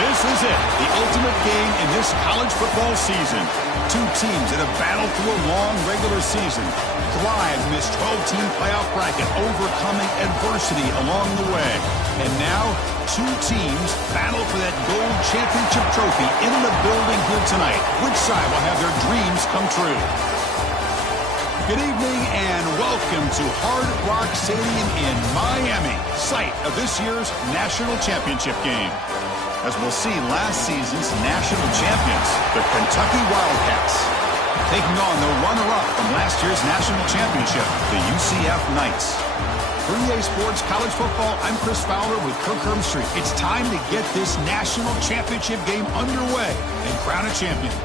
This is it, the ultimate game in this college football season. Two teams that have battled through a long regular season, thrived in this 12-team playoff bracket, overcoming adversity along the way. And now, two teams battle for that gold championship trophy in the building here tonight. Which side will have their dreams come true? Good evening and welcome to Hard Rock Stadium in Miami, site of this year's national championship game. As we'll see, last season's national champions, the Kentucky Wildcats, taking on the runner-up from last year's national championship, the UCF Knights. For EA Sports College Football, I'm Chris Fowler with Kirk Herbstreit. It's time to get this national championship game underway and crown a champion.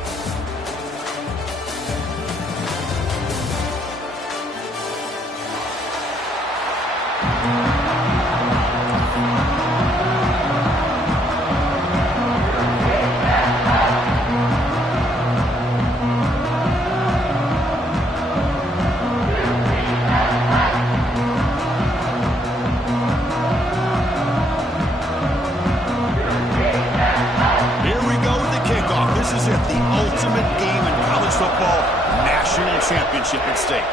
Championship at stake.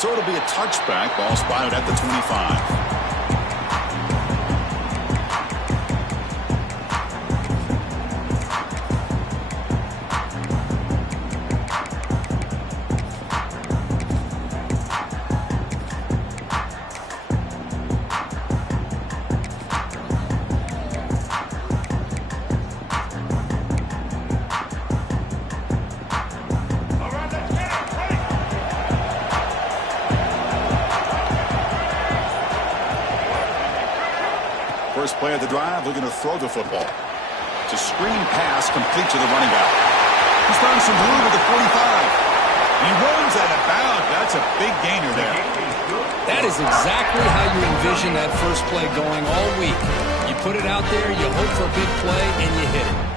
So it'll be a touchback. Ball spotted at the 25. First play of the drive, looking to throw the football. It's a screen pass complete to the running back. He's found some room at the 45. He runs out of bounds. That's a big gainer there. That is exactly how you envision that first play going all week. You put it out there, you hope for a big play, and you hit it.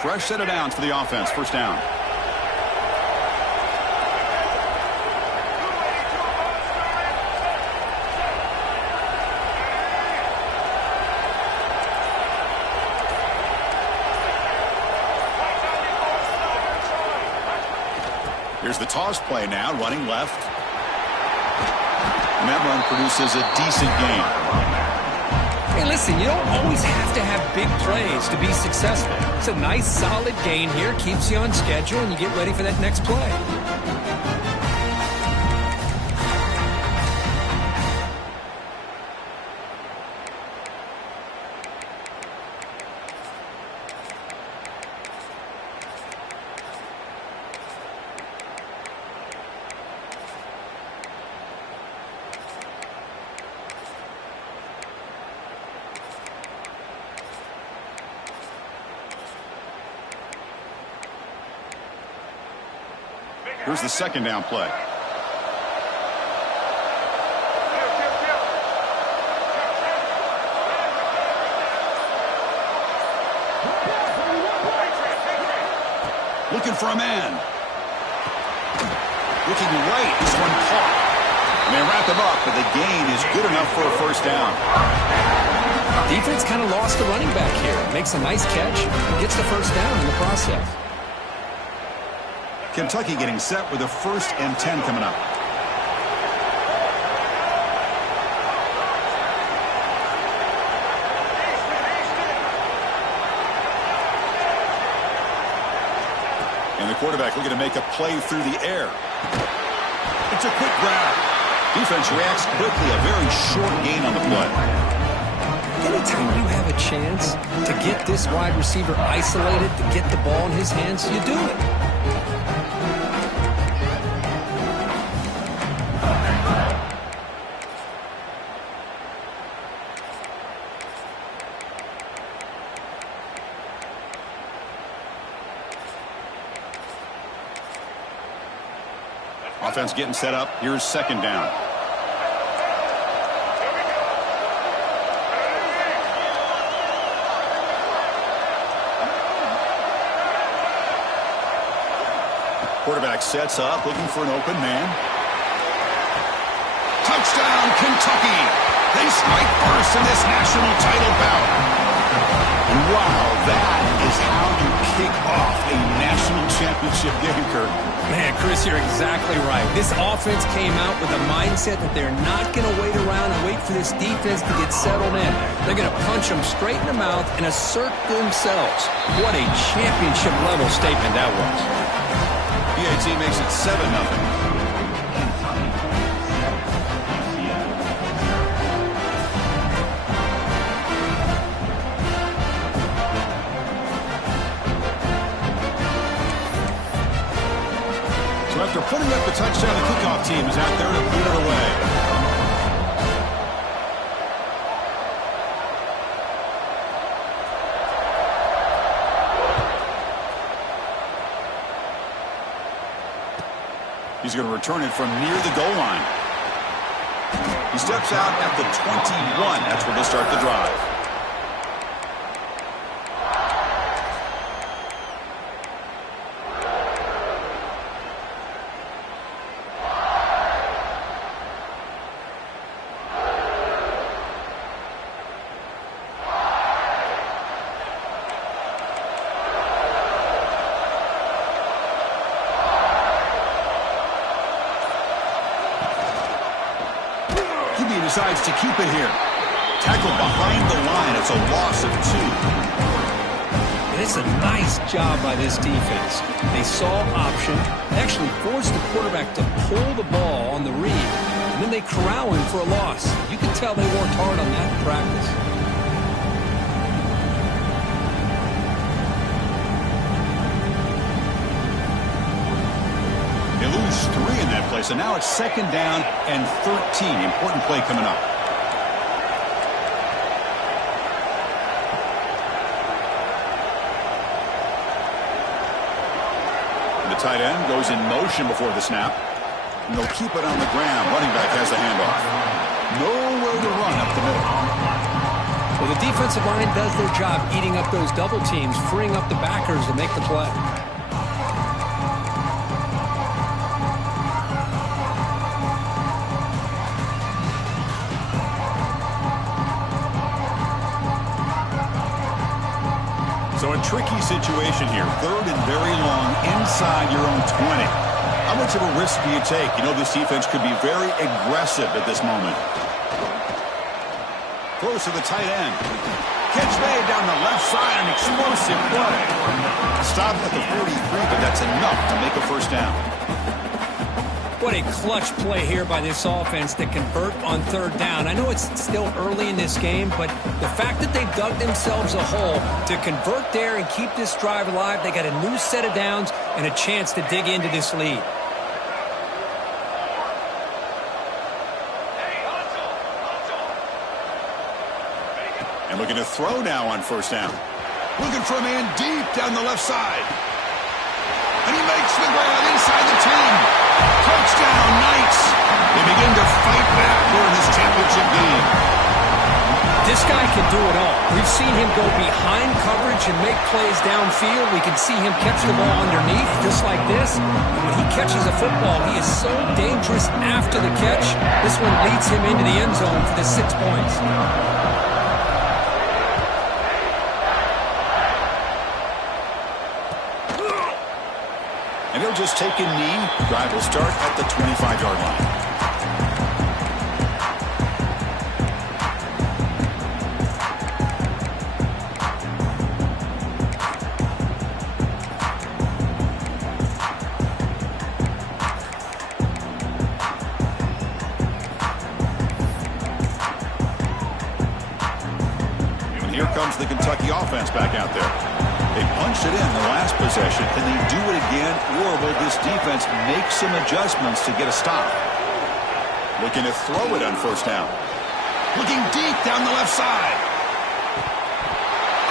Fresh set of downs for the offense. First down. Here's the toss play now, running left. And that run produces a decent gain. Hey, listen, you don't always have to have big plays to be successful. It's a nice, solid gain here. Keeps you on schedule, and you get ready for that next play. Here's the second down play. Looking for a man. Looking right. This one caught. And they wrap him up, but the gain is good enough for a first down. Defense kind of lost the running back here. Makes a nice catch and gets the first down in the process. Kentucky getting set with a 1st and 10 coming up. And the quarterback looking to make a play through the air. It's a quick grab. Defense reacts quickly. A very short gain on the play. Anytime you have a chance to get this wide receiver isolated, to get the ball in his hands, you do it. Offense getting set up. Here's second down. Quarterback sets up, looking for an open man. Touchdown, Kentucky! They strike first in this national title bout. Wow, that is how you kick off a national championship game, Kurt. Man, Chris, you're exactly right. This offense came out with a mindset that they're not going to wait around and wait for this defense to get settled in. They're going to punch them straight in the mouth and assert themselves. What a championship-level statement that was. PAT makes it 7-0. After putting up the touchdown, the kickoff team is out there to put it away. He's going to return it from near the goal line. He steps out at the 21. That's where they'll start the drive. Decides to keep it here. Tackled behind the line. It's a loss of 2. It's a nice job by this defense. They saw option, actually forced the quarterback to pull the ball on the read, and then they corral him for a loss. You can tell they worked hard on that in practice. They lose 3 in that play, so now it's second down and 13. Important play coming up. And the tight end goes in motion before the snap. And they'll keep it on the ground. Running back has the handoff. Nowhere to run up the middle. Well, the defensive line does their job eating up those double teams, freeing up the backers to make the play. So a tricky situation here. Third and very long inside your own 20. How much of a risk do you take? You know this defense could be very aggressive at this moment. Close to the tight end. Catch made down the left side. An explosive play. Stopped at the 43, but that's enough to make a first down. What a clutch play here by this offense to convert on third down. I know it's still early in this game, but the fact that they've dug themselves a hole to convert there and keep this drive alive, they got a new set of downs and a chance to dig into this lead. And looking to throw now on first down. Looking for a man deep down the left side. And he makes the grab inside the 10. Touchdown, Knights. They begin to fight back here in this championship game. This guy can do it all. We've seen him go behind coverage and make plays downfield. We can see him catch the ball underneath, just like this. And when he catches a football, he is so dangerous after the catch. This one leads him into the end zone for the 6 points. And he'll just take a knee. Drive will start at the 25-yard line. And here comes the Kentucky offense back out there. They punched it in the last possession. Can they do it again, or will this defense make some adjustments to get a stop? Looking to throw it on first down. Looking deep down the left side.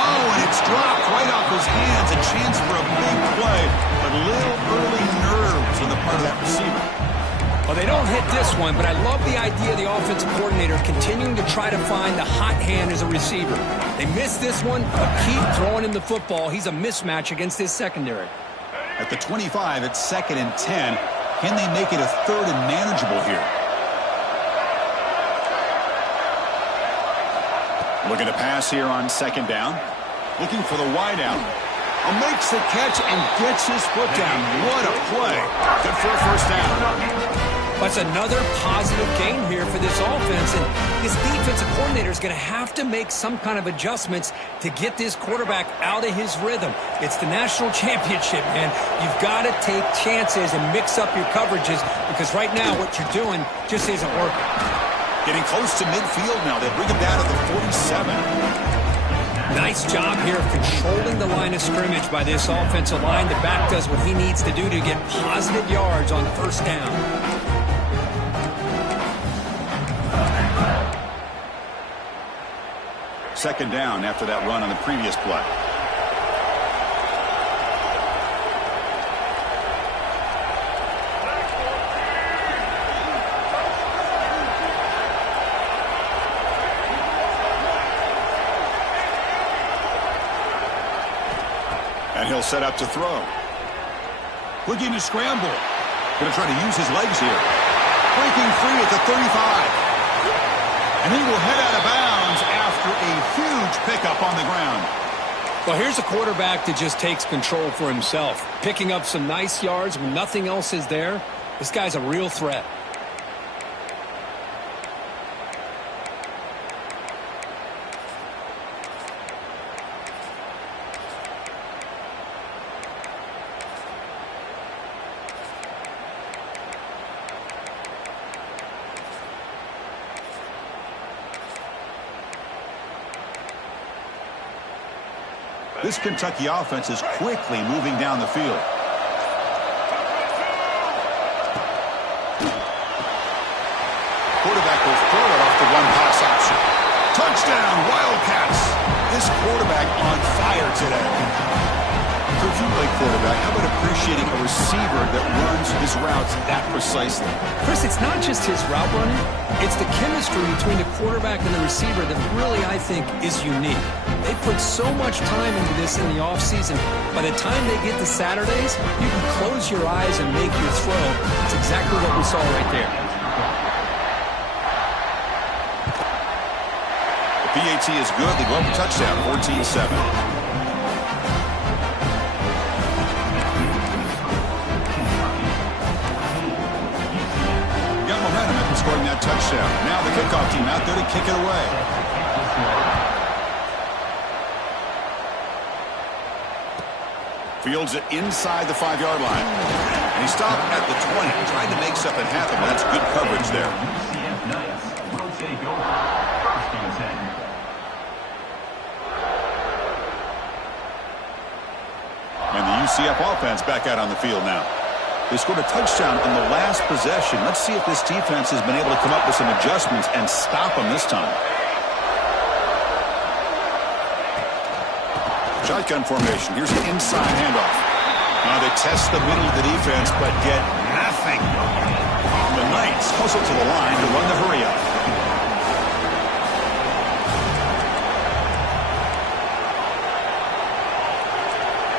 Oh, and it's dropped right off his hands. A chance for a big play, but little early nerves on the part of that receiver. They don't hit this one, but I love the idea of the offensive coordinator continuing to try to find the hot hand as a receiver. They missed this one, but keep throwing him the football. He's a mismatch against his secondary. At the 25, it's 2nd and 10. Can they make it a 3rd and manageable here? Looking to pass here on 2nd down. Looking for the wide out. Makes the catch and gets his foot down. What a play. Good for a 1st down. That's another positive gain here for this offense, and this defensive coordinator is going to have to make some kind of adjustments to get this quarterback out of his rhythm. It's the national championship, man. You've got to take chances and mix up your coverages, because right now what you're doing just isn't working. Getting close to midfield now. They bring him down to the 47. Nice job here of controlling the line of scrimmage by this offensive line. The back does what he needs to do to get positive yards on 1st down. Second down after that run on the previous play. And he'll set up to throw. Looking to scramble. Going to try to use his legs here. Breaking free at the 35. And he will head out of bounds after a huge pickup on the ground. Well, here's a quarterback that just takes control for himself. Picking up some nice yards when nothing else is there. This guy's a real threat. This Kentucky offense is quickly moving down the field. Quarterback will throw it off the one-pass option. Touchdown, Wildcats! This quarterback on fire today. So if you play quarterback, how about appreciating a receiver that runs his routes that precisely? Chris, it's not just his route running. It's the chemistry between the quarterback and the receiver that really, I think, is unique. They put so much time into this in the offseason. By the time they get to Saturdays, you can close your eyes and make your throw. It's exactly what we saw right there. The PAT is good. They go up a touchdown, 14-7. Scoring that touchdown. Now the kickoff team out there to kick it away. Fields it inside the 5-yard line. And he stopped at the 20, trying to make something happen. That's good coverage there. And the UCF offense back out on the field now. They scored a touchdown on the last possession. Let's see if this defense has been able to come up with some adjustments and stop them this time. Shotgun formation. Here's an inside handoff. Now they test the middle of the defense, but get nothing. The Knights hustle to the line to run the hurry up.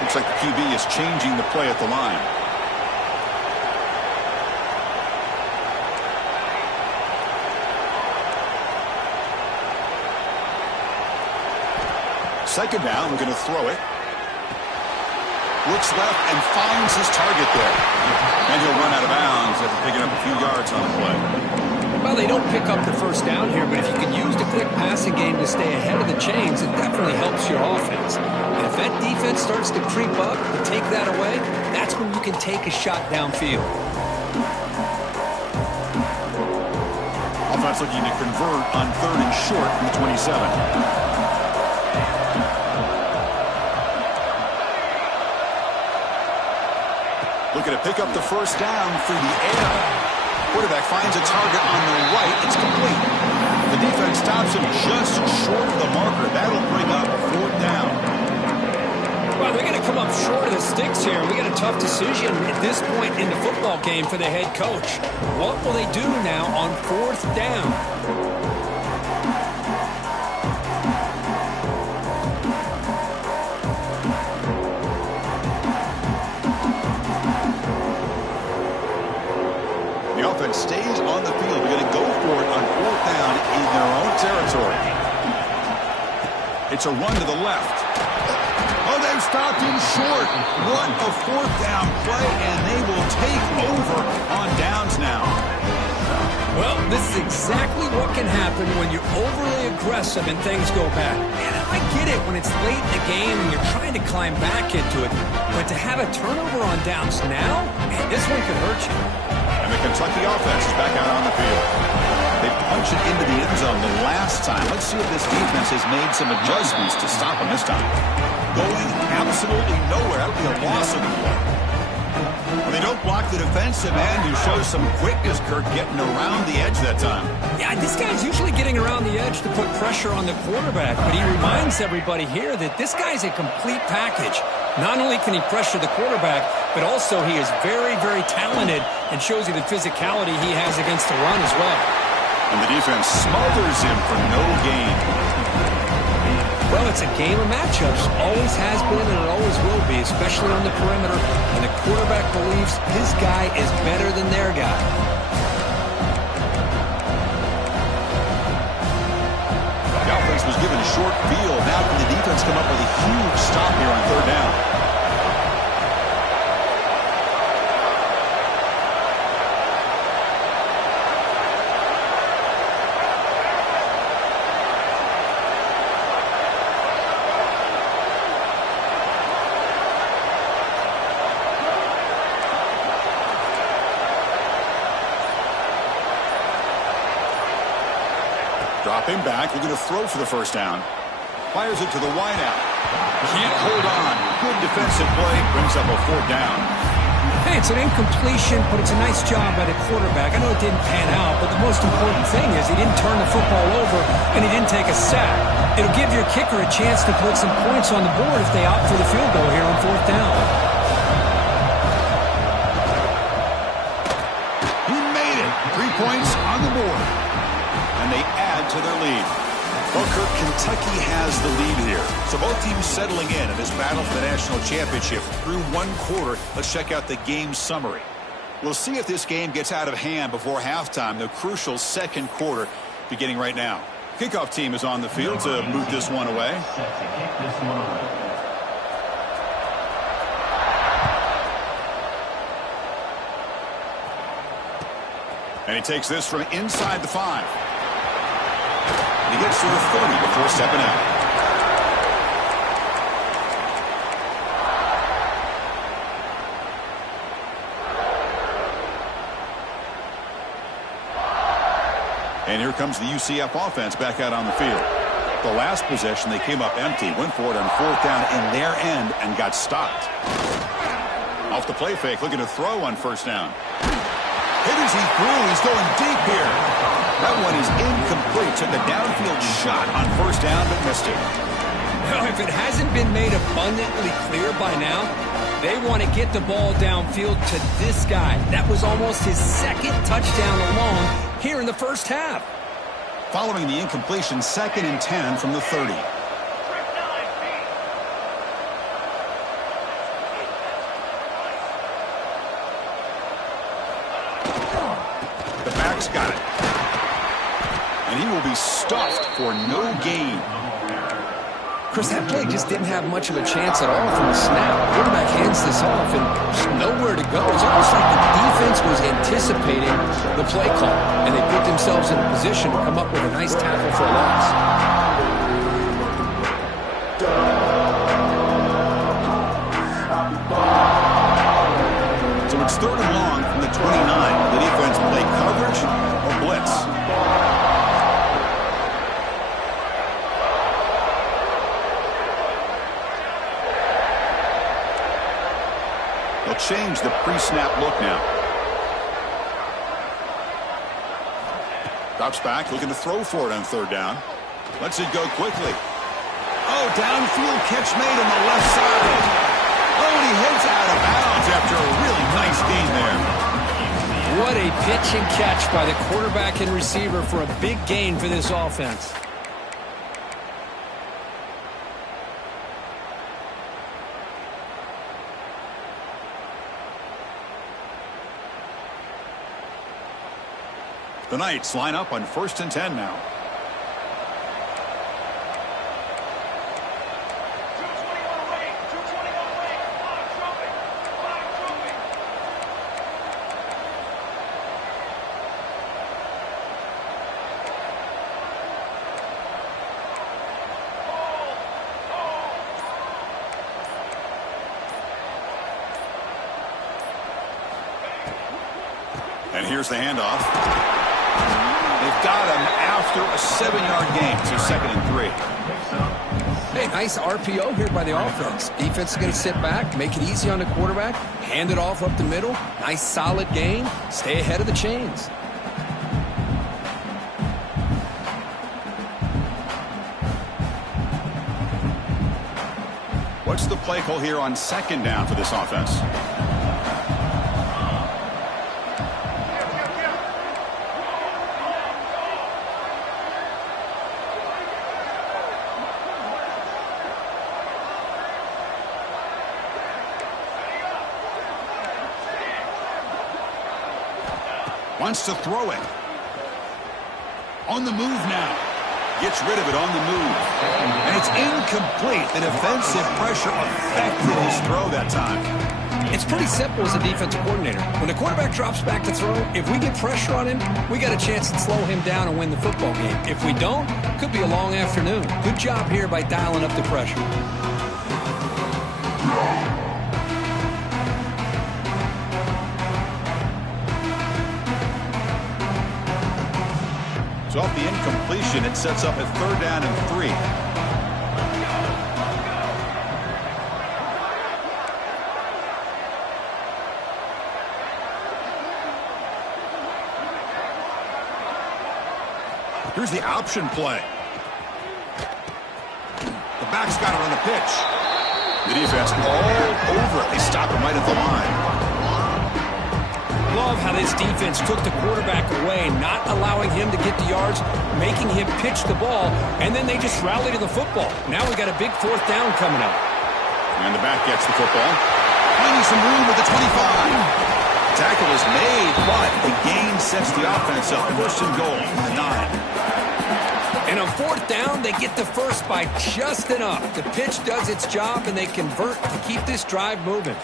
Looks like the QB is changing the play at the line. Second down, we're going to throw it. Looks left and finds his target there. And he'll run out of bounds after picking up a few yards on the play. Well, they don't pick up the first down here, but if you can use the quick passing game to stay ahead of the chains, it definitely helps your offense. And if that defense starts to creep up and take that away, that's when you can take a shot downfield. Offense looking to convert on 3rd and short from the 27. Looking to pick up the first down through the air. Quarterback finds a target on the right. It's complete. The defense stops him just short of the marker. That'll bring up 4th down. Well, Well, they're going to come up short of the sticks here. We got a tough decision at this point in the football game for the head coach. What will they do now on 4th down? The offense stays on the field. They're going to go for it on 4th down in their own territory. It's a run to the left. Oh, they've stopped him short. What a 4th down play, and they will take over on downs now. Well, this is exactly what can happen when you're overly aggressive and things go bad. And I get it when it's late in the game and you're trying to climb back into it. But to have a turnover on downs now, man, this one could hurt you. And the Kentucky offense is back out on the field. They punched it into the end zone the last time. Let's see if this defense has made some adjustments to stop them this time. Going absolutely nowhere. That would be a loss of the play. Well, they don't block the defensive end, who shows some quickness, Kirk, getting around the edge that time. Yeah, this guy's usually getting around the edge to put pressure on the quarterback, but he reminds everybody here that this guy's a complete package. Not only can he pressure the quarterback, but also he is very, very talented and shows you the physicality he has against the run as well. And the defense smothers him for no gain. Well, it's a game of matchups. Always has been and it always will be, especially on the perimeter. And the quarterback believes his guy is better than their guy. The offense was given a short field. Now can the defense come up with a huge stop here on 3rd down? Dropping back, looking to throw for the 1st down. Fires it to the wideout. Can't hold on. Good defensive play. Brings up a 4th down. Hey, it's an incompletion, but it's a nice job by the quarterback. I know it didn't pan out, but the most important thing is he didn't turn the football over and he didn't take a sack. It'll give your kicker a chance to put some points on the board if they opt for the field goal here on 4th down. He made it. 3 points on the board. And they add to their lead. Well, Kirk, Kentucky has the lead here. So both teams settling in this battle for the national championship through 1 quarter. Let's check out the game summary. We'll see if this game gets out of hand before halftime, the crucial 2nd quarter beginning right now. Kickoff team is on the field to move this one away. And he takes this from inside the 5. He gets to the 30 before stepping out. And here comes the UCF offense back out on the field. The last possession, they came up empty, went for it on 4th down in their end and got stopped. Off the play fake, looking to throw on 1st down. Hit as he threw. He's going deep here. That one is incomplete. Took a downfield shot on 1st down, but missed it. Well, if it hasn't been made abundantly clear by now, they want to get the ball downfield to this guy. That was almost his 2nd touchdown alone here in the 1st half. Following the incompletion, 2nd and 10 from the 30. The back's got it. And he will be stuffed for no gain. Chris, that play just didn't have much of a chance at all from the snap. Quarterback hands this off and just nowhere to go. It's almost like the defense was anticipating the play call, and they put themselves in a position to come up with a nice tackle for a loss. So it's 3rd and long from the 29. The defense play coverage or blitz. They'll change the pre-snap look now. Drops back, looking to throw for it on 3rd down. Lets it go quickly. Oh, downfield catch made on the left side. Oh, and he heads out of bounds after a really nice gain there. What a pitch and catch by the quarterback and receiver for a big gain for this offense. The Knights line up on 1st and 10 now. And here's the handoff. They've got him after a 7-yard gain, so 2nd and 3. Hey, nice RPO here by the offense. Defense is going to sit back, make it easy on the quarterback, hand it off up the middle. Nice solid gain. Stay ahead of the chains. What's the play call here on 2nd down for this offense? Wants to throw it. On the move now. Gets rid of it on the move. And it's incomplete. The defensive pressure affected his throw that time. It's pretty simple as a defensive coordinator. When the quarterback drops back to throw, if we get pressure on him, we got a chance to slow him down and win the football game. If we don't, it could be a long afternoon. Good job here by dialing up the pressure. So off the incompletion, it sets up a 3rd down and 3. Here's the option play. The back's got it on the pitch. The defense all over it. They stop him right at the line. Love how this defense took the quarterback away, not allowing him to get the yards, making him pitch the ball, and then they just rally to the football. Now we got a big 4th down coming up. And the back gets the football. Finding some room at the 25. Tackle is made, but the gain sets the offense up. 1st and goal from the 9. And on 4th down, they get the first by just enough. The pitch does its job, and they convert to keep this drive moving.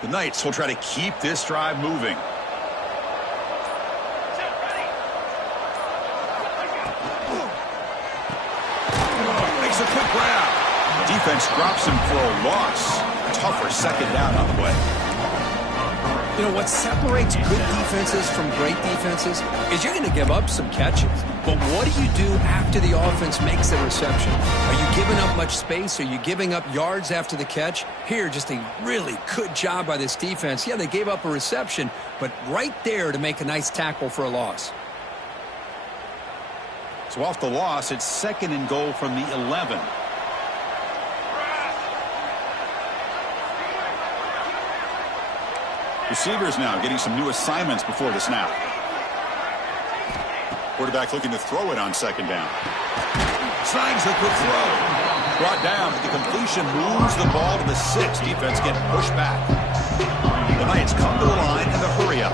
The Knights will try to keep this drive moving. Makes a quick grab. Defense drops him for a loss. Tougher 2nd down on the way. You know, what separates good defenses from great defenses is you're going to give up some catches. But what do you do after the offense makes a reception? Are you giving up much space? Are you giving up yards after the catch? Here, just a really good job by this defense. Yeah, they gave up a reception, but right there to make a nice tackle for a loss. So off the loss, it's 2nd and goal from the 11. Receivers now getting some new assignments before the snap. Quarterback looking to throw it on 2nd down. Snags a good throw. Brought down, but the completion moves the ball to the 6. Defense getting pushed back. The Knights come to the line in the hurry up.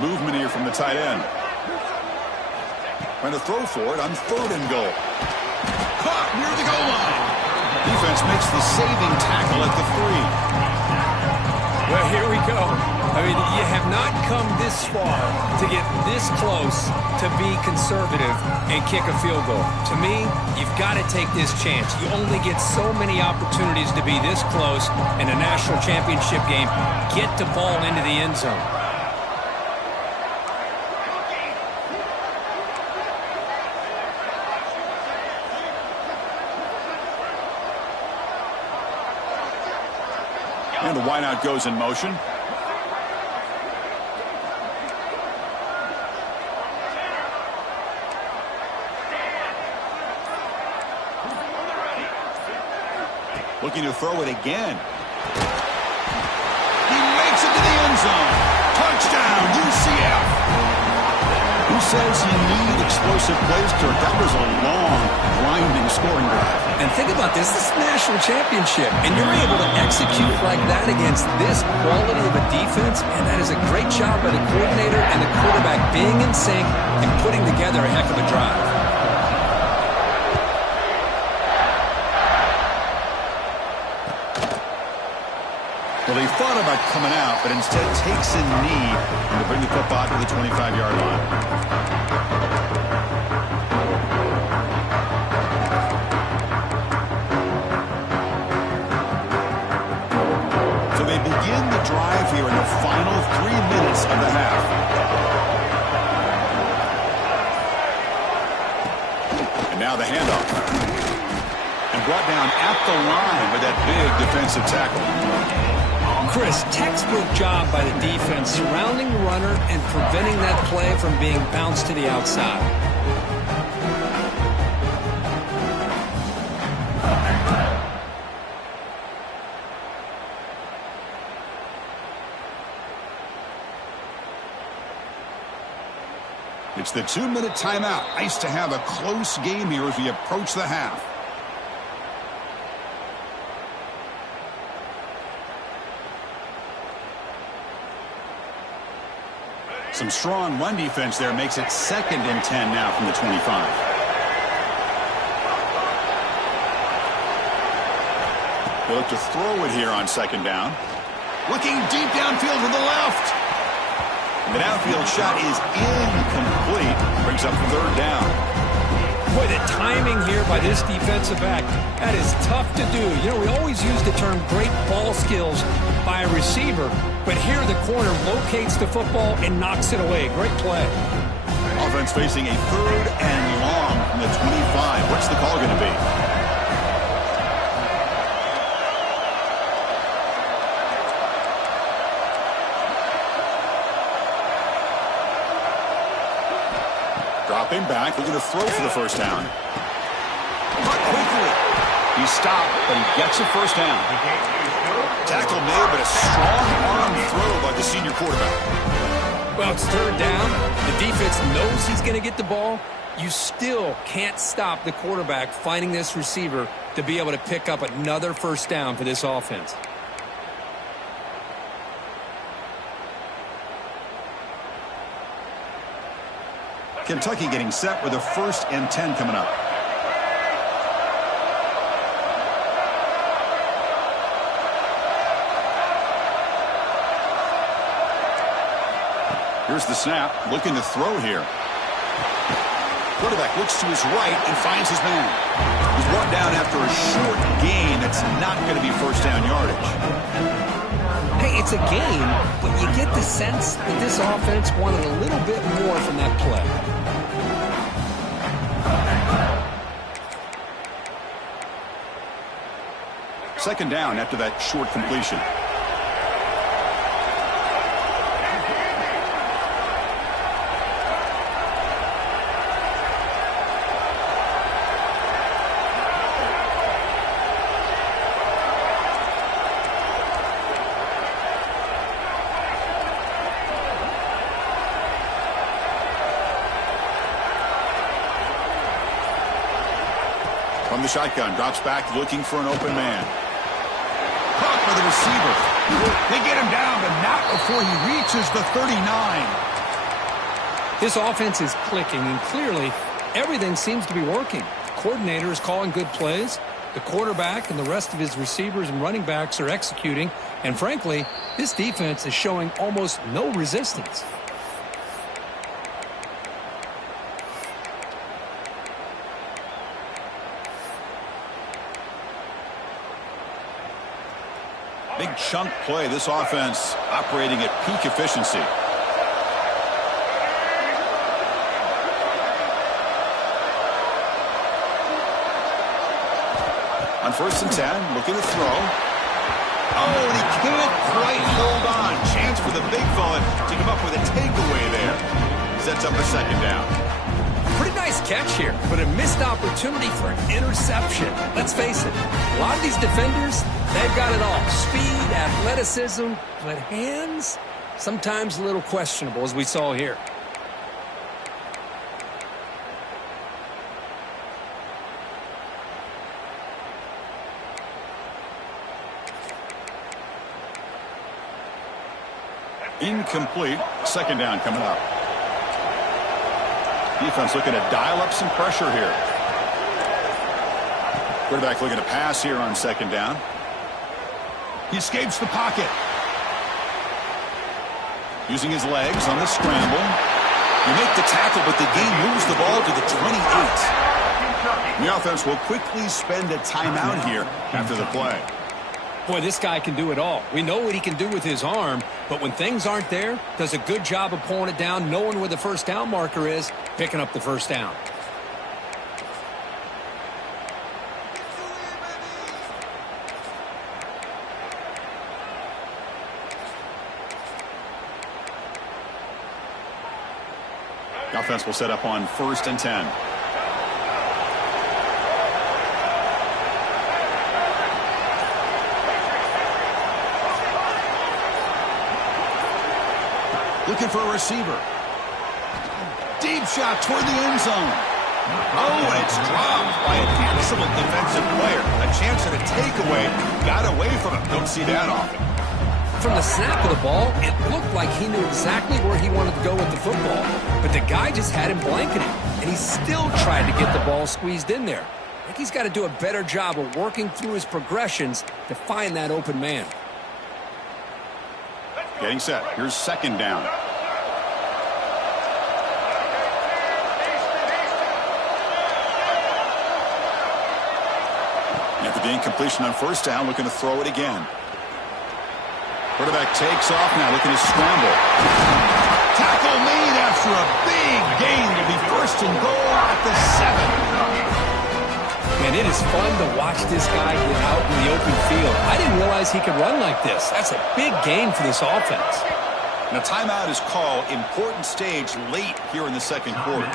Movement here from the tight end. Trying to throw for it on 3rd and goal. Caught near the goal line. Defense makes the saving tackle at the 3. Well, here we go. I mean, you have not come this far to get this close to be conservative and kick a field goal. To me, you've got to take this chance. You only get so many opportunities to be this close in a national championship game. Get the ball into the end zone. And the wideout goes in motion. Looking to throw it again. He makes it to the end zone. Touchdown, UCF. Who says you need explosive plays, Kirk? That was a long, grinding scoring drive. And think about this. This is a national championship, and you're able to execute like that against this quality of a defense, and that is a great job by the coordinator and the quarterback being in sync and putting together a heck of a drive. Well, he thought about coming out, but instead takes a knee to bring the football to the 25-yard line. So they begin the drive here in the final 3 minutes of the half. And now the handoff. And brought down at the line with that big defensive tackle. Chris, textbook job by the defense surrounding the runner and preventing that play from being bounced to the outside. It's the 2-minute timeout. Nice to have a close game here as we approach the half. Some strong run defense there makes it 2nd and 10 now from the 25. They look to throw it here on 2nd down. Looking deep downfield to the left. The downfield shot is incomplete. Brings up 3rd down. Boy, the timing here by this defensive back, that is tough to do. You know, we always use the term great ball skills by a receiver, but here the corner locates the football and knocks it away. Great play. Offense facing a 3rd and long from the 25. What's the call going to be? Dropping back, looking to throw for the 1st down. Cut quickly. He stopped, but he gets a 1st down. Tackle made, but a strong arm throw by the senior quarterback. Well, it's 3rd down. The defense knows he's going to get the ball. You still can't stop the quarterback finding this receiver to be able to pick up another 1st down for this offense. Kentucky getting set with a 1st and 10 coming up. Here's the snap, looking to throw here. Quarterback looks to his right and finds his man. He's brought down after a short gain that's not going to be 1st down yardage. Hey, it's a game, but you get the sense that this offense wanted a little bit more from that play. Second down after that short completion. From the shotgun, drops back looking for an open man. Caught by the receiver. They get him down, but not before he reaches the 39. This offense is clicking, and clearly everything seems to be working. The coordinator is calling good plays. The quarterback and the rest of his receivers and running backs are executing. And frankly, this defense is showing almost no resistance. Big chunk play. This offense operating at peak efficiency. On 1st and 10, looking to throw. Oh, and he can't quite hold on. Chance for the big fella to come up with a takeaway there. Sets up a 2nd down. Pretty nice catch here, but a missed opportunity for an interception. Let's face it, a lot of these defenders, they've got it all. Speed, athleticism, but hands, sometimes a little questionable, as we saw here. Incomplete. 2nd down coming up. Defense looking to dial up some pressure here. Quarterback looking to pass here on 2nd down. He escapes the pocket. Using his legs on the scramble. You make the tackle, but the game moves the ball to the 28. The offense will quickly spend a timeout here after the play. Boy, this guy can do it all. We know what he can do with his arm, but when things aren't there, does a good job of pulling it down, knowing where the 1st down marker is, picking up the 1st down. The offense will set up on 1st and 10. Looking for a receiver. Deep shot toward the end zone. Oh, and it's dropped by an excellent defensive player. A chance at a takeaway. Got away from him. Don't see that often. From the snap of the ball, it looked like he knew exactly where he wanted to go with the football. But the guy just had him blanketed, and he still tried to get the ball squeezed in there. I think he's got to do a better job of working through his progressions to find that open man. Getting set. Here's 2nd down. After the incompletion on 1st down, looking to throw it again. Quarterback takes off now, looking to scramble. Tackle made after a big gain. Will be 1st and goal at the 7. Man, it is fun to watch this guy get out in the open field. I didn't realize he could run like this. That's a big gain for this offense. And a timeout is called. Important stage late here in the 2nd quarter.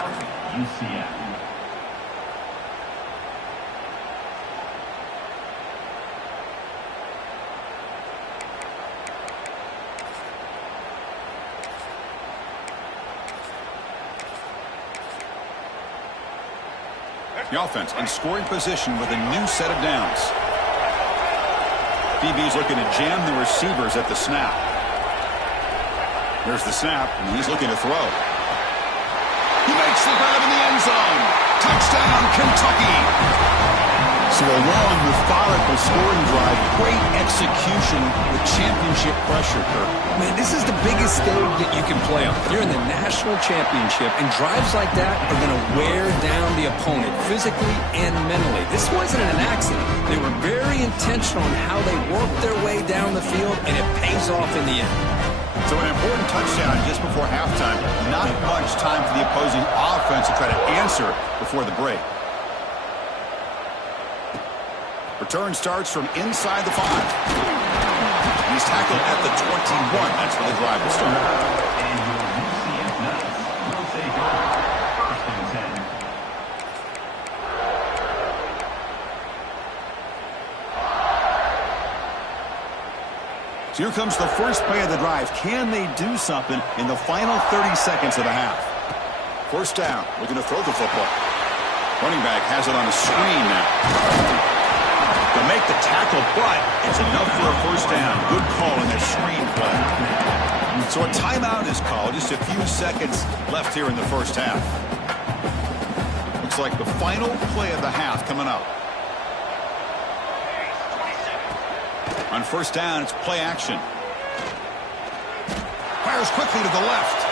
The offense in scoring position with a new set of downs. DB's looking to jam the receivers at the snap. There's the snap, and he's looking to throw. He makes the grab in the end zone. Touchdown, Kentucky. So a long, methodical scoring drive. Great execution with championship pressure, Kirk. Man, this is the biggest stage that you can play on. You're in the national championship, and drives like that are going to wear down the opponent physically and mentally. This wasn't an accident. They were very intentional in how they worked their way down the field, and it pays off in the end. So an important touchdown just before halftime. Not much time for the opposing offense to try to answer before the break. Return starts from inside the 5. He's tackled at the 21. That's where the drive will start. So here comes the first play of the drive. Can they do something in the final 30 seconds of the half? 1st down. Looking to throw the football. Running back has it on a screen now. To make the tackle, but it's enough for a 1st down. Good call in that screen play. So a timeout is called. Just a few seconds left here in the 1st half. Looks like the final play of the half coming up. On first down, it's play action. Fires quickly to the left.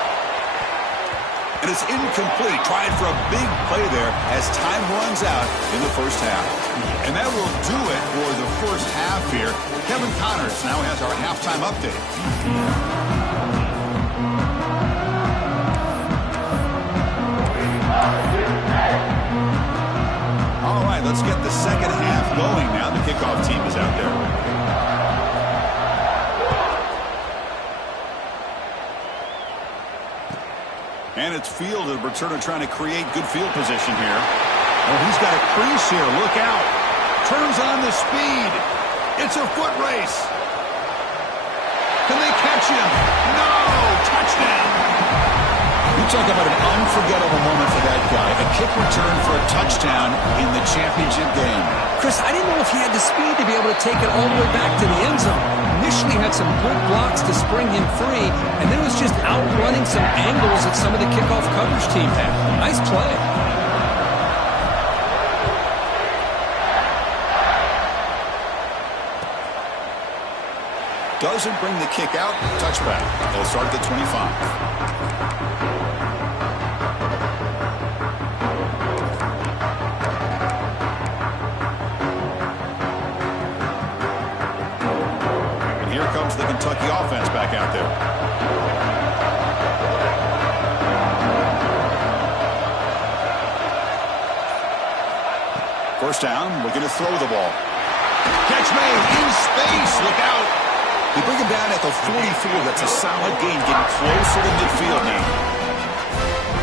And it's incomplete. Tried for a big play there as time runs out in the first half. And that will do it for the first half here. Kevin Connors now has our halftime update. All right, let's get the second half going now. The kickoff team is out there. And it's field. The returner trying to create good field position here. Oh, he's got a crease here. Look out. Turns on the speed. It's a foot race. Can they catch him? No! Touchdown! You talk about an unforgettable moment for that guy. A kick return for a touchdown in the championship game. Chris, I didn't know if he had the speed to be able to take it all the way back to the end zone. Initially had some good blocks to spring him free, and then was just outrunning some angles that some of the kickoff coverage team had. Nice play. Doesn't bring the kick out. Touchback. They'll start at the 25. The Kentucky offense back out there. First down, looking to throw the ball. Catch made in space. Look out. They bring him down at the 44. That's a solid gain, getting closer to midfield now.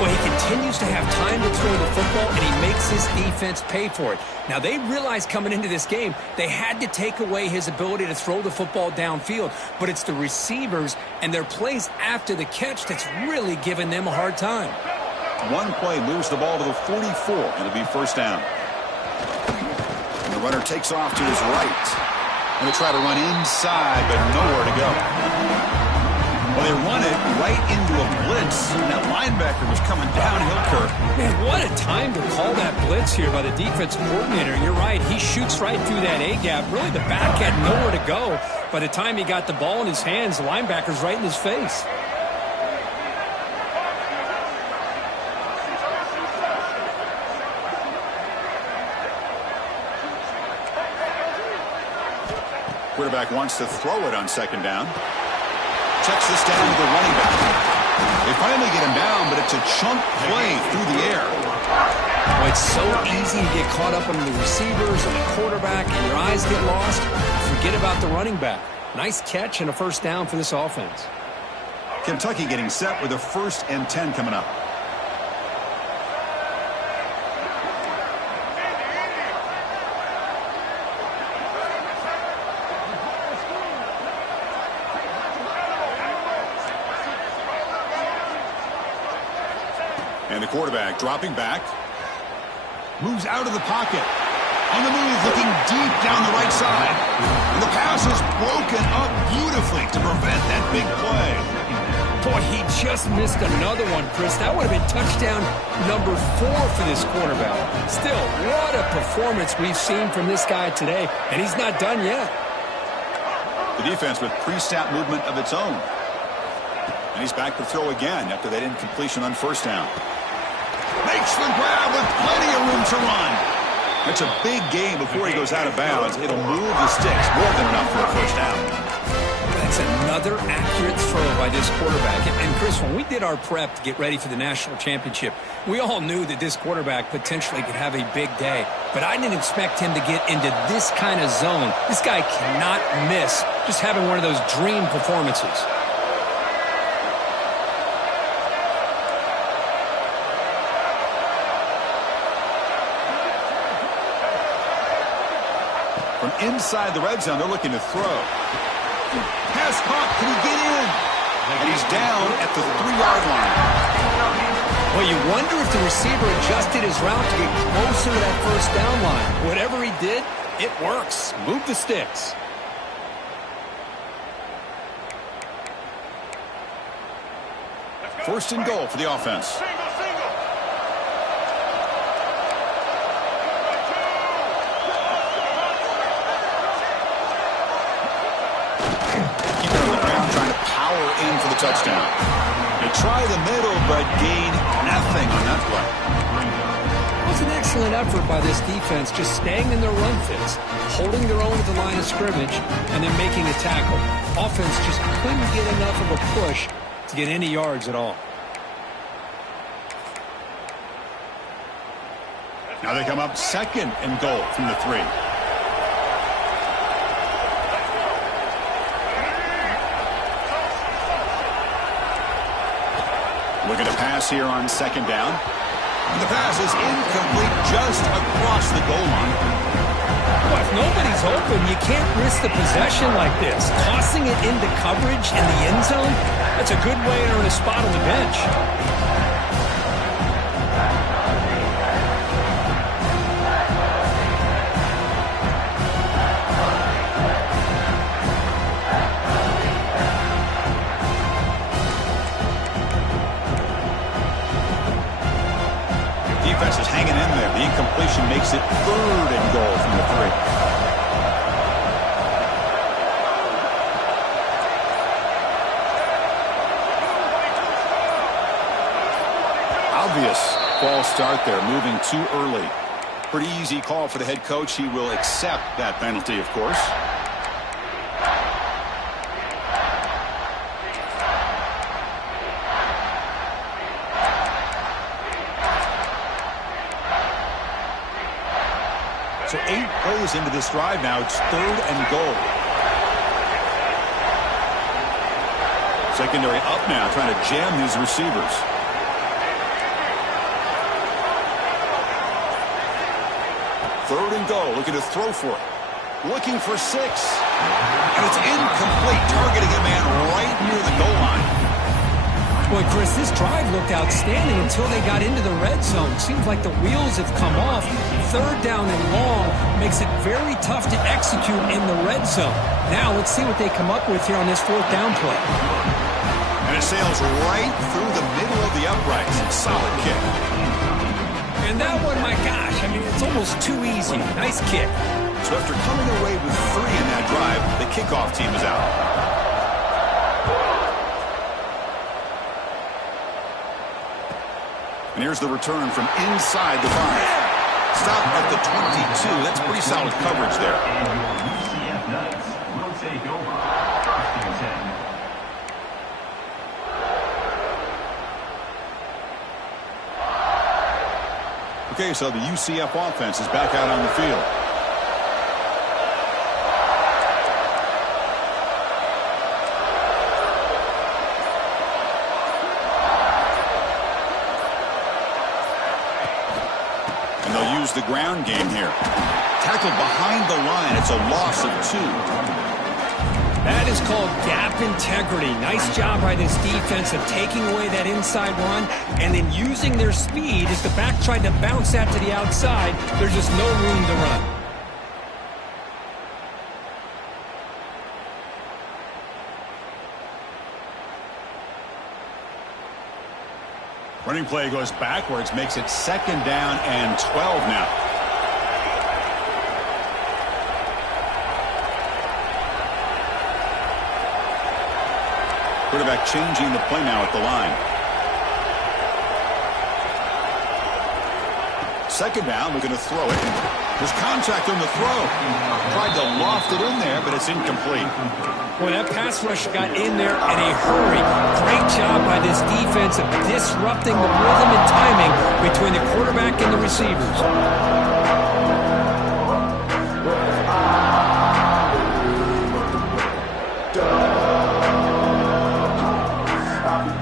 Well, he continues to have time to throw the football, and he makes his defense pay for it. Now, they realized coming into this game they had to take away his ability to throw the football downfield, but it's the receivers and their plays after the catch that's really giving them a hard time. One play moves the ball to the 44, and it'll be first down. And the runner takes off to his right. Going to try to run inside, but nowhere to go. Well, they run it right into a blitz. That linebacker was coming downhill, Kirk. Man, what a time to call that blitz here by the defensive coordinator. You're right. He shoots right through that A-gap. Really, the back had nowhere to go. By the time he got the ball in his hands, the linebacker's right in his face. Quarterback wants to throw it on second down. Checks this down to the running back. They finally get him down, but it's a chunk play through the air. Well, it's so easy to get caught up on the receivers and the quarterback, and your eyes get lost. Forget about the running back. Nice catch and a first down for this offense. Kentucky getting set with a 1st and 10 coming up. And the quarterback dropping back. Moves out of the pocket. On the move, looking deep down the right side. And the pass is broken up beautifully to prevent that big play. Boy, he just missed another one, Chris. That would have been touchdown number 4 for this quarterback. Still, what a performance we've seen from this guy today. And he's not done yet. The defense with pre-snap movement of its own. And he's back to throw again after that incompletion on first down. Makes the grab with plenty of room to run. That's a big gain before he goes out of bounds. It'll move the sticks more than enough for a first down. That's another accurate throw by this quarterback. And Chris, when we did our prep to get ready for the national championship, we all knew that this quarterback potentially could have a big day. But I didn't expect him to get into this kind of zone. This guy cannot miss just having one of those dream performances. From inside the red zone, they're looking to throw. Pass caught. Can he get in? And he's down at the 3-yard line. Well, you wonder if the receiver adjusted his route to get closer to that first down line. Whatever he did, it works. Move the sticks. First and goal for the offense. touchdown. They try the middle, but gain nothing on that play. It was an excellent effort by this defense, just staying in their run fits, holding their own at the line of scrimmage, and then making a tackle. Offense just couldn't get enough of a push to get any yards at all. Now they come up 2nd and goal from the 3. Looking to pass here on 2nd down. And the pass is incomplete just across the goal line. Well, if nobody's open, you can't risk the possession like this. Tossing it into coverage in the end zone, that's a good way to earn a spot on the bench. Defense is hanging in there. The incompletion makes it 3rd and goal from the 3. Obvious false start there, moving too early. Pretty easy call for the head coach. He will accept that penalty, of course. So 8 plays into this drive now. It's 3rd and goal. Secondary up now, trying to jam these receivers. Third and goal, looking to throw for it. Looking for 6. And it's incomplete, targeting a man right near the goal line. Boy, Chris, this drive looked outstanding until they got into the red zone. Seems like the wheels have come off. 3rd down and long makes it very tough to execute in the red zone. Now let's see what they come up with here on this 4th down play. And it sails right through the middle of the uprights. Solid kick. And that one, my gosh, I mean, it's almost too easy. Nice kick. So after coming away with 3 in that drive, the kickoff team is out. And here's the return from inside the 5. Stop at the 22. That's pretty solid coverage there. Okay, so the UCF offense is back out on the field. The ground game here. Tackled behind the line. It's a loss of 2. That is called gap integrity. Nice job by this defense of taking away that inside run and then using their speed as the back tried to bounce that to the outside. There's just no room to run. Running play goes backwards, makes it 2nd down and 12 now. Quarterback changing the play now at the line. 2nd down, looking to throw it. There's contact on the throw. Tried to loft it in there, but it's incomplete. Boy, that pass rush got in there in a hurry. Great job by this defense of disrupting the rhythm and timing between the quarterback and the receivers.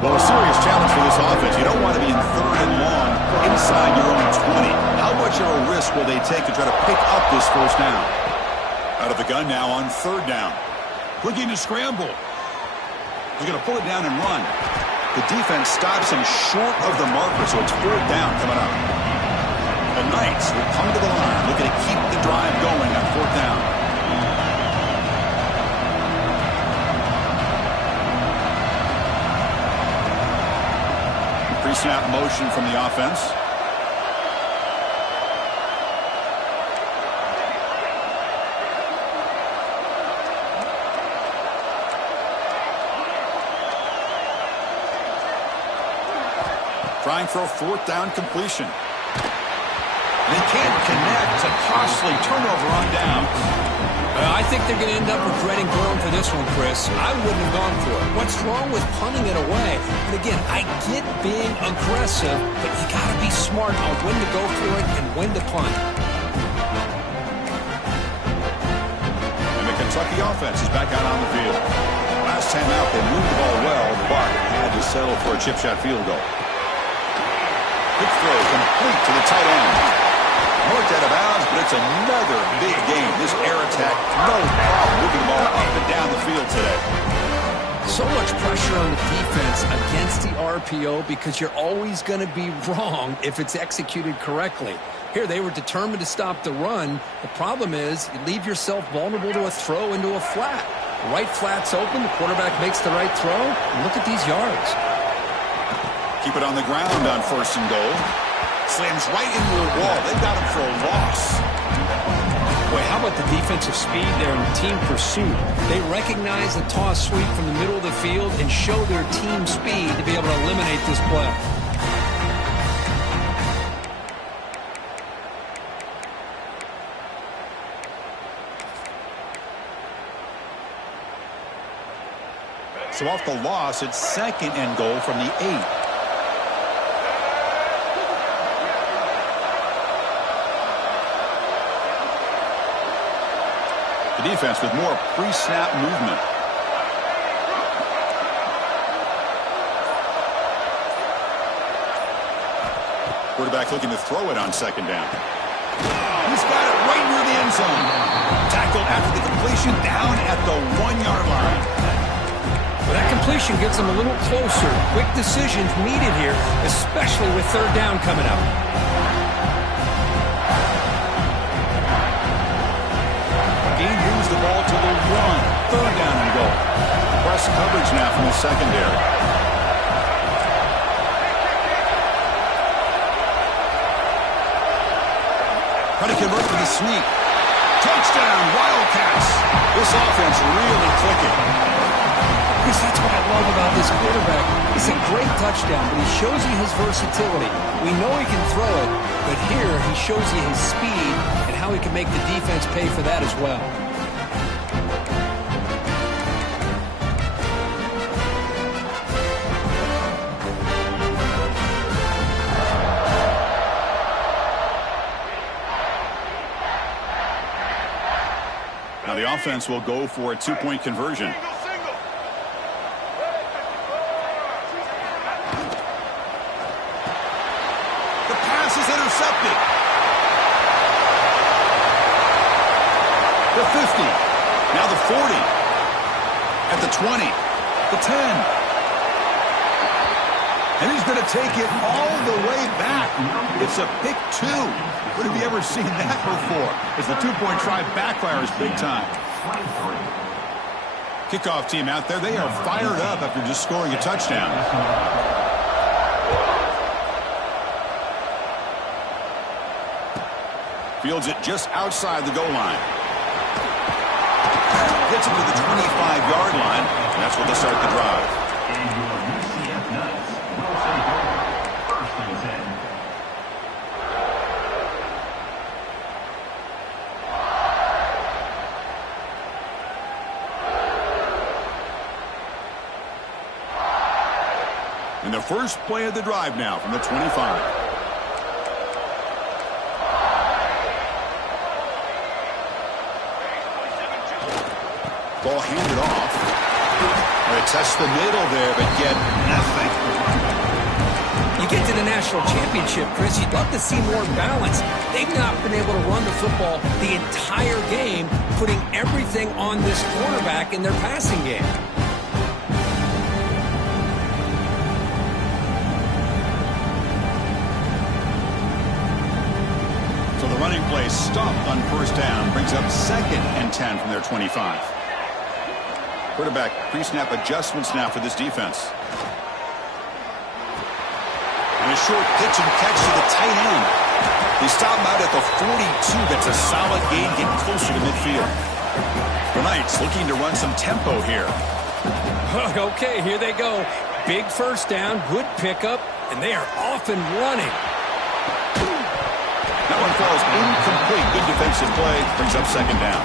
Well, a serious challenge for this offense. You don't want to be in 3rd and long inside your own 20. How much of a risk will they take to try to pick up this 1st down? Out of the gun now on 3rd down. Looking to scramble. He's going to pull it down and run. The defense stops him short of the marker, so it's 4th down coming up. The Knights will come to the line, looking to keep the drive going on 4th down. Pre-snap motion from the offense. trying for a fourth down completion. They can't connect. A costly turnover on downs. I think they're going to end up regretting going for this one, Chris. I wouldn't have gone for it. What's wrong with punting it away? And again, I get being aggressive, but you got to be smart on when to go for it and when to punt. And the Kentucky offense is back out on the field. Last time out, they moved the ball well, but had to settle for a chip shot field goal. Quick throw complete to the tight end. Marked out of bounds, but it's another big game. This air attack, no problem moving the ball up and down the field today. So much pressure on the defense against the RPO because you're always going to be wrong if it's executed correctly. Here, they were determined to stop the run. The problem is you leave yourself vulnerable to a throw into a flat. The right flat's open, the quarterback makes the right throw, and look at these yards. Keep it on the ground on 1st and goal. Slams right into the wall. They've got him for a loss. Boy, how about the defensive speed there in team pursuit? They recognize the toss sweep from the middle of the field and show their team speed to be able to eliminate this play. So off the loss, it's 2nd and goal from the 8. The defense with more pre-snap movement. Quarterback looking to throw it on 2nd down. He's got it right near the end zone. Tackled after the completion down at the 1-yard line. Well, that completion gets them a little closer. Quick decisions needed here, especially with 3rd down coming up. Moves the ball to the 1. 3rd down and goal. Press coverage now from the secondary. Trying to convert with a sneak. Touchdown, Wildcats. This offense really clicking. Chris, that's what I love about this quarterback. It's a great touchdown, but he shows you his versatility. We know he can throw it, but here he shows you his speed and how he can make the defense pay for that as well. Now the offense will go for a 2-point conversion. The pass is intercepted. The 50. Now the 40. At the 20. The 10. And he's going to take it all the way back. It's a pick 2. When have you ever seen that before? As the 2-point try backfires big time. Kickoff team out there. They are fired up after just scoring a touchdown. Fields it just outside the goal line. Gets it to the 25-yard line. And that's where they'll start the drive. And the first play of the drive now from the 25. Ball handed off. They test the middle there, but get nothing. You get to the national championship, Chris, you'd love to see more balance. They've not been able to run the football the entire game, putting everything on this quarterback in their passing game. Running play stopped on 1st down. Brings up 2nd and 10 from their 25. Quarterback pre-snap adjustments now for this defense. And a short pitch and catch to the tight end. They stop him out at the 42. That's a solid gain, getting closer to midfield. The Knights looking to run some tempo here. Okay, here they go. Big 1st down, good pickup. And they are off and running. That one falls incomplete. Good defensive play. Brings up second down.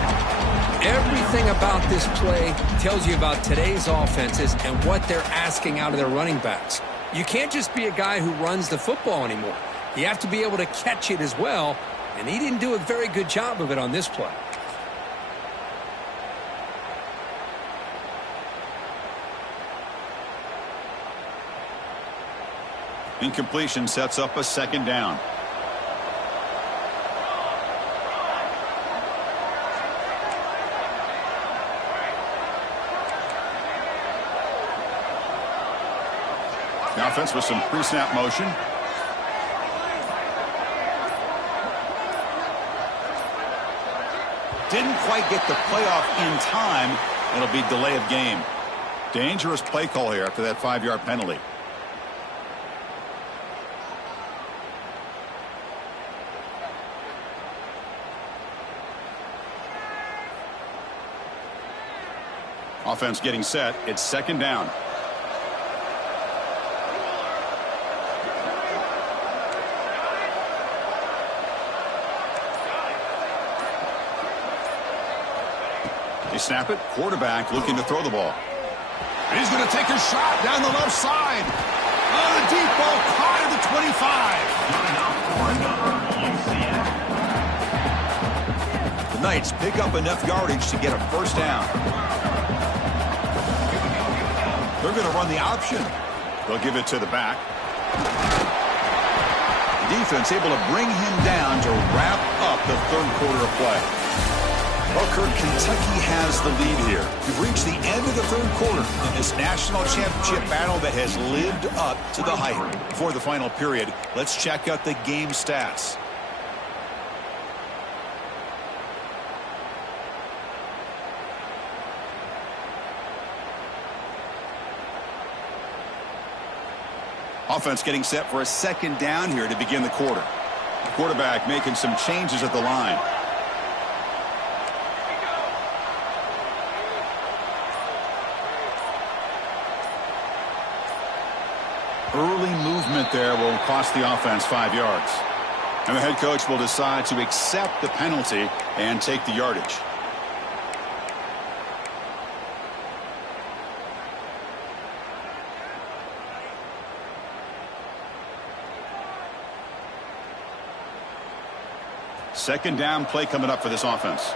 Everything about this play tells you about today's offenses and what they're asking out of their running backs. You can't just be a guy who runs the football anymore. You have to be able to catch it as well, and he didn't do a very good job of it on this play. Incompletion sets up a second down. The offense with some pre-snap motion. Didn't quite get the playoff in time. It'll be delay of game. Dangerous play call here after that 5-yard penalty. Offense getting set. It's second down. They snap it. Quarterback looking to throw the ball. And he's going to take a shot down the left side. Oh, the deep ball caught at the 25. The Knights pick up enough yardage to get a first down. They're going to run the option. They'll give it to the back. The defense able to bring him down to wrap up the third quarter of play. Well, Kirk, Kentucky has the lead here. We've reached the end of the third quarter in this national championship battle that has lived up to the hype. Before the final period, let's check out the game stats. Offense getting set for a second down here to begin the quarter. The quarterback making some changes at the line. Early movement there will cost the offense 5 yards. And the head coach will decide to accept the penalty and take the yardage. Second down play coming up for this offense.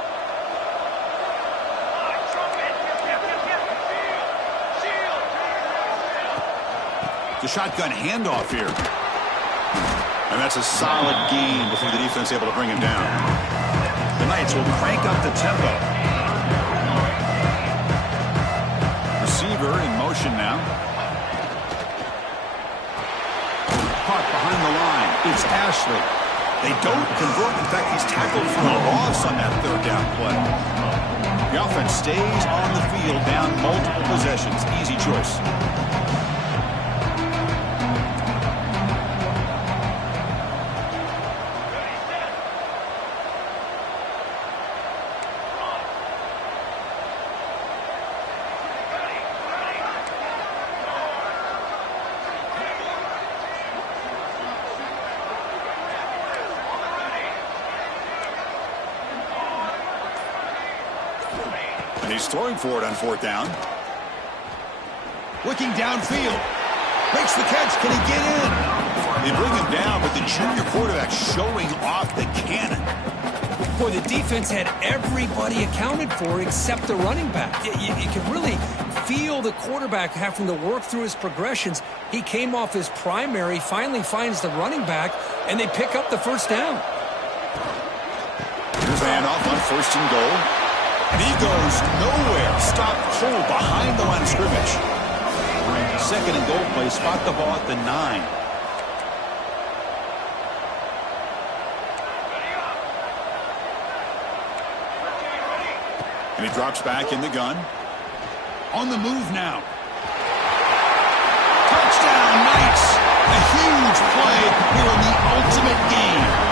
The shotgun handoff here. And that's a solid gain before the defense able to bring him down. The Knights will crank up the tempo. Receiver in motion now. Caught behind the line. It's Ashley. They don't convert. In fact, he's tackled for a loss on that third down play. The offense stays on the field down multiple possessions. Easy choice. He's throwing for it on fourth down. Looking downfield. Makes the catch. Can he get in? They bring him down, but the junior quarterback showing off the cannon. Boy, the defense had everybody accounted for except the running back. You could really feel the quarterback having to work through his progressions. He came off his primary, finally finds the running back, and they pick up the first down. Here's the handoff on first and goal. And he goes nowhere. Stopped cold behind the line of scrimmage. Second and goal play. Spot the ball at the 9. And he drops back in the gun. On the move now. Touchdown, Knights. A huge play here in the ultimate game.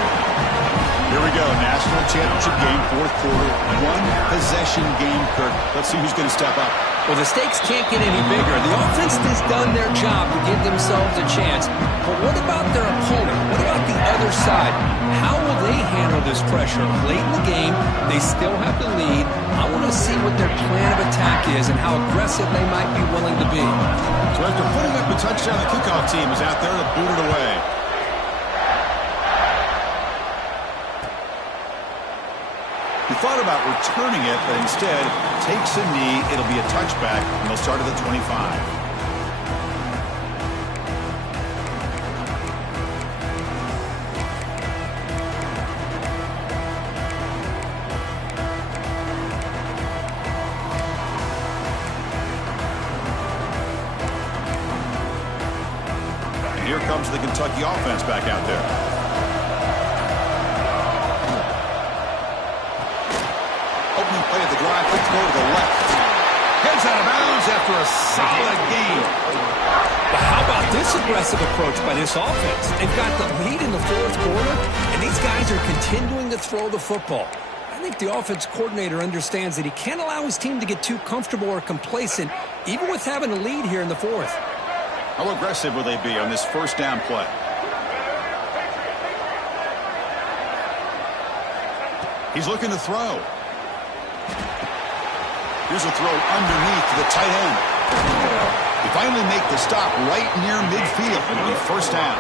Here we go, national championship game, fourth quarter, one possession game, Kirk. Let's see who's going to step up. Well, the stakes can't get any bigger. The offense has done their job to give themselves a chance. But what about their opponent? What about the other side? How will they handle this pressure? Late in the game, they still have the lead. I want to see what their plan of attack is and how aggressive they might be willing to be. So after putting up a touchdown, the kickoff team is out there to boot it away. He thought about returning it, but instead takes a knee. It'll be a touchback, and they'll start at the 25. And here comes the Kentucky offense back out there. Play of the drive, quick throw to the left. Gets out of bounds after a solid gain. But how about this aggressive approach by this offense? They've got the lead in the fourth quarter, and these guys are continuing to throw the football. I think the offense coordinator understands that he can't allow his team to get too comfortable or complacent, even with having a lead here in the fourth. How aggressive will they be on this first down play? He's looking to throw. Here's a throw underneath to the tight end. They finally make the stop right near midfield. It'll be first down.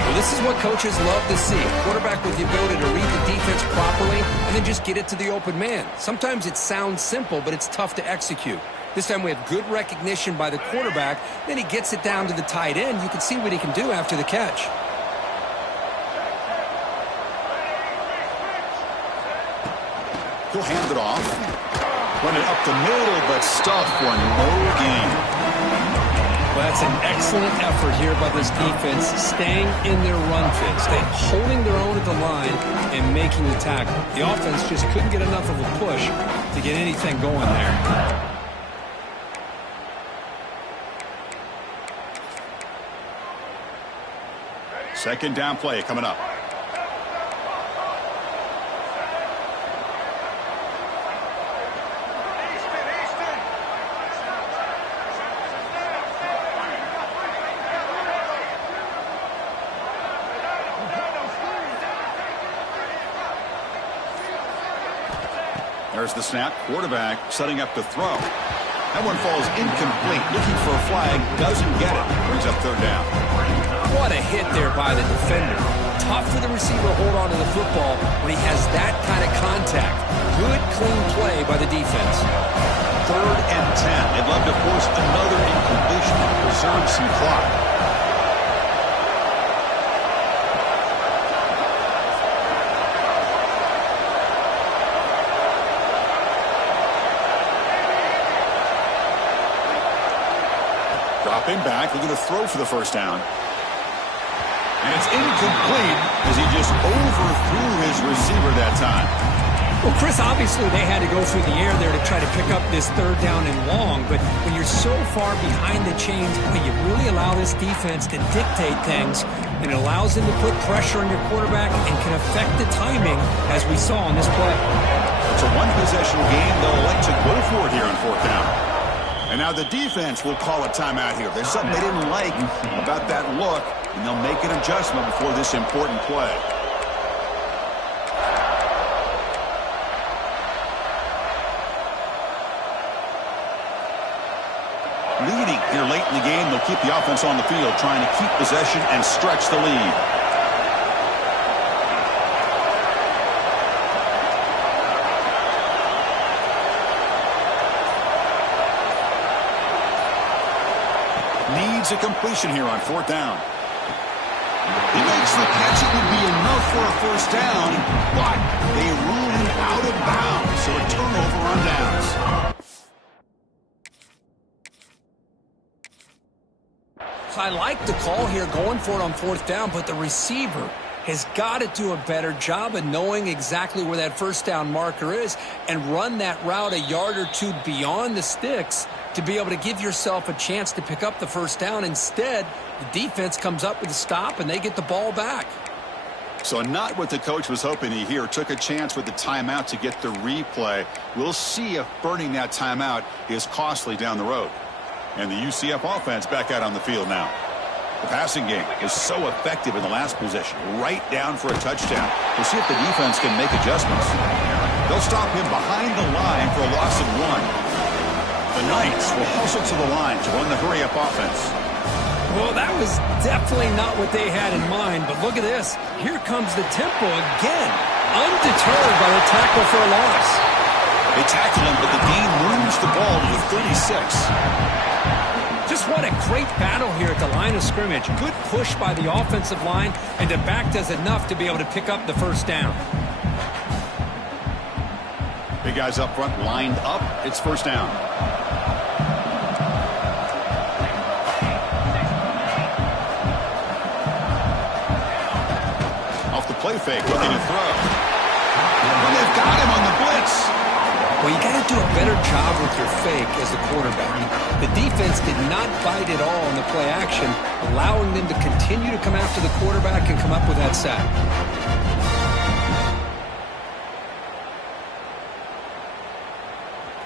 Well, this is what coaches love to see. A quarterback with the ability to read the defense properly and then just get it to the open man. Sometimes it sounds simple, but it's tough to execute. This time we have good recognition by the quarterback. Then he gets it down to the tight end. You can see what he can do after the catch. He'll hand it off. Run it up the middle, but stuffed for no gain. Well, that's an excellent effort here by this defense, staying in their run fit, holding their own at the line and making the tackle. The offense just couldn't get enough of a push to get anything going there. Second down play coming up. There's the snap. Quarterback setting up to throw. That one falls incomplete. Looking for a flag. Doesn't get it. Brings up third down. What a hit there by the defender. Tough for the receiver to hold on to the football when he has that kind of contact. Good, clean play by the defense. 3rd and 10. They'd love to force another incompletion to preserve some clock. Dropping back, looking to throw for the first down. And it's incomplete as he just overthrew his receiver that time. Well, Chris, obviously they had to go through the air there to try to pick up this 3rd down and long, but when you're so far behind the chains, you really allow this defense to dictate things, and it allows them to put pressure on your quarterback and can affect the timing, as we saw on this play. It's a one-possession game. They'll elect to go for it here on 4th down. And now the defense will call a timeout here. There's something they didn't like about that look, and they'll make an adjustment before this important play. Leading here late in the game, they'll keep the offense on the field, trying to keep possession and stretch the lead. Needs a completion here on 4th down. He makes the catch. It would be enough for a first down, but they rule him out of bounds, so a turnover on downs. So I like the call here going for it on 4th down, but the receiver has got to do a better job of knowing exactly where that first down marker is and run that route a yard or two beyond the sticks to be able to give yourself a chance to pick up the first down. Instead, the defense comes up with a stop and they get the ball back. So not what the coach was hoping to hear. Took a chance with the timeout to get the replay. We'll see if burning that timeout is costly down the road. And the UCF offense back out on the field now. The passing game is so effective in the last possession. Right down for a touchdown. We'll see if the defense can make adjustments. They'll stop him behind the line for a loss of 1. The Knights will hustle to the line to run the hurry-up offense. Well, that was definitely not what they had in mind, but look at this. Here comes the tempo again, undeterred by the tackle for a loss. They tackle him, but the gain moves the ball to the 36. Just what a great battle here at the line of scrimmage. Good push by the offensive line, and the back does enough to be able to pick up the first down. Big guys up front lined up. It's first down. Play fake, looking to throw. Well, they've got him on the blitz. Well, you got to do a better job with your fake as the quarterback. The defense did not bite at all in the play action, allowing them to continue to come after the quarterback and come up with that sack.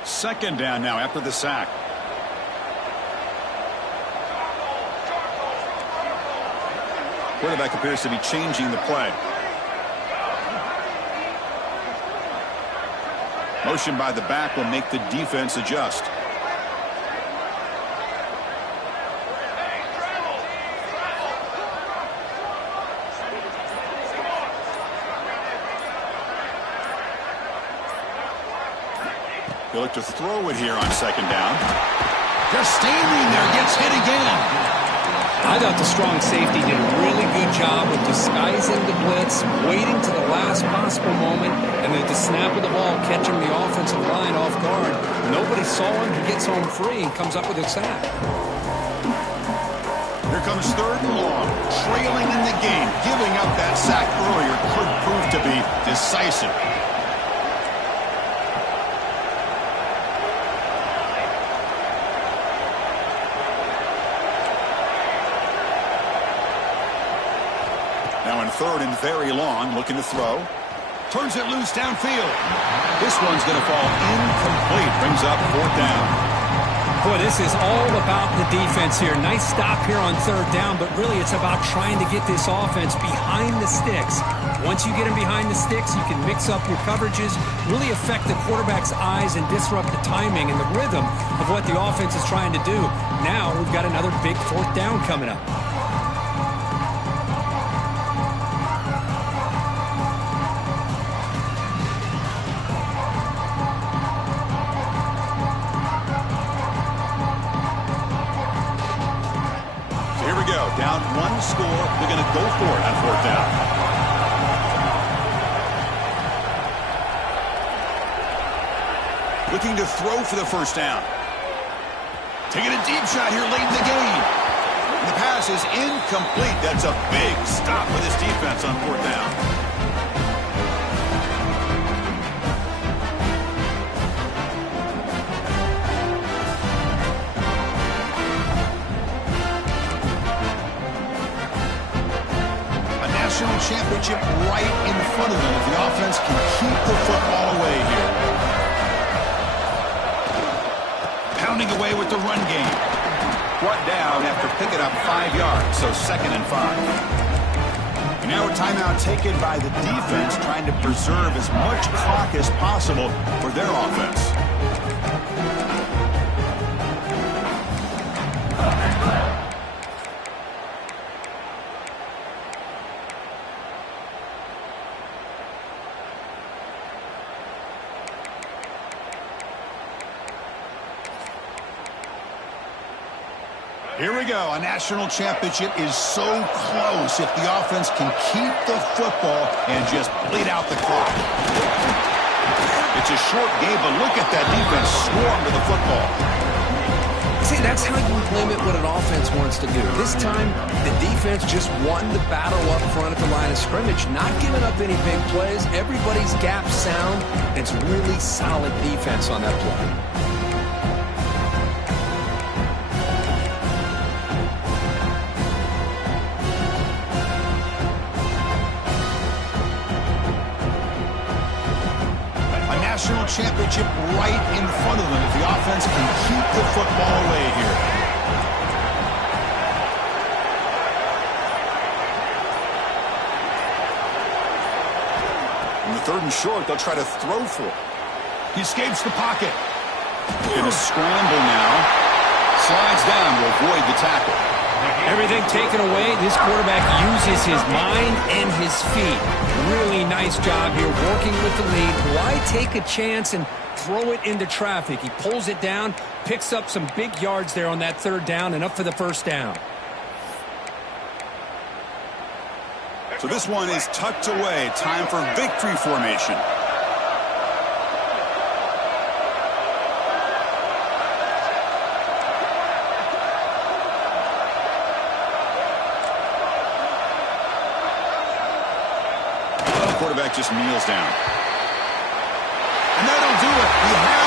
Second down now after the sack. Quarterback appears to be changing the play. Motion by the back will make the defense adjust. They look to throw it here on second down. Just standing there, gets hit again. I thought the strong safety did a really good job of disguising the blitz, waiting to the last possible moment, and then at the snap of the ball, catching the offensive line off guard. Nobody saw him. He gets home free and comes up with a sack. Here comes third and long, trailing in the game. Giving up that sack earlier could prove to be decisive. Now in third and very long, looking to throw. Turns it loose downfield. This one's going to fall incomplete. Brings up fourth down. Boy, this is all about the defense here. Nice stop here on third down, but really it's about trying to get this offense behind the sticks. Once you get them behind the sticks, you can mix up your coverages, really affect the quarterback's eyes and disrupt the timing and the rhythm of what the offense is trying to do. Now we've got another big fourth down coming up. Down one score. They're going to go for it on fourth down. Looking to throw for the first down. Taking a deep shot here late in the game. And the pass is incomplete. That's a big stop for this defense on fourth down. Championship right in front of them if the offense can keep the football away here. Pounding away with the run game. Brought down after picking up 5 yards, so 2nd and 5. And now a timeout taken by the defense, trying to preserve as much clock as possible for their offense. Here we go. A national championship is so close if the offense can keep the football and just bleed out the clock. It's a short game, but look at that defense swarm to the football. See, that's how you limit what an offense wants to do. This time, the defense just won the battle up front at the line of scrimmage, not giving up any big plays. Everybody's gap sound. It's really solid defense on that play. national championship right in front of them if the offense can keep the football away here. On the 3rd and short, they'll try to throw for it. He escapes the pocket. In a scramble now. Slides down to avoid the tackle. Everything taken away, this quarterback uses his mind and his feet. Really nice job here working with the lead. Why take a chance and throw it into traffic? He pulls it down, picks up some big yards there on that 3rd down, and up for the 1st down. So this one is tucked away. Time for victory formation. Quarterback just kneels down. And that'll do it. He has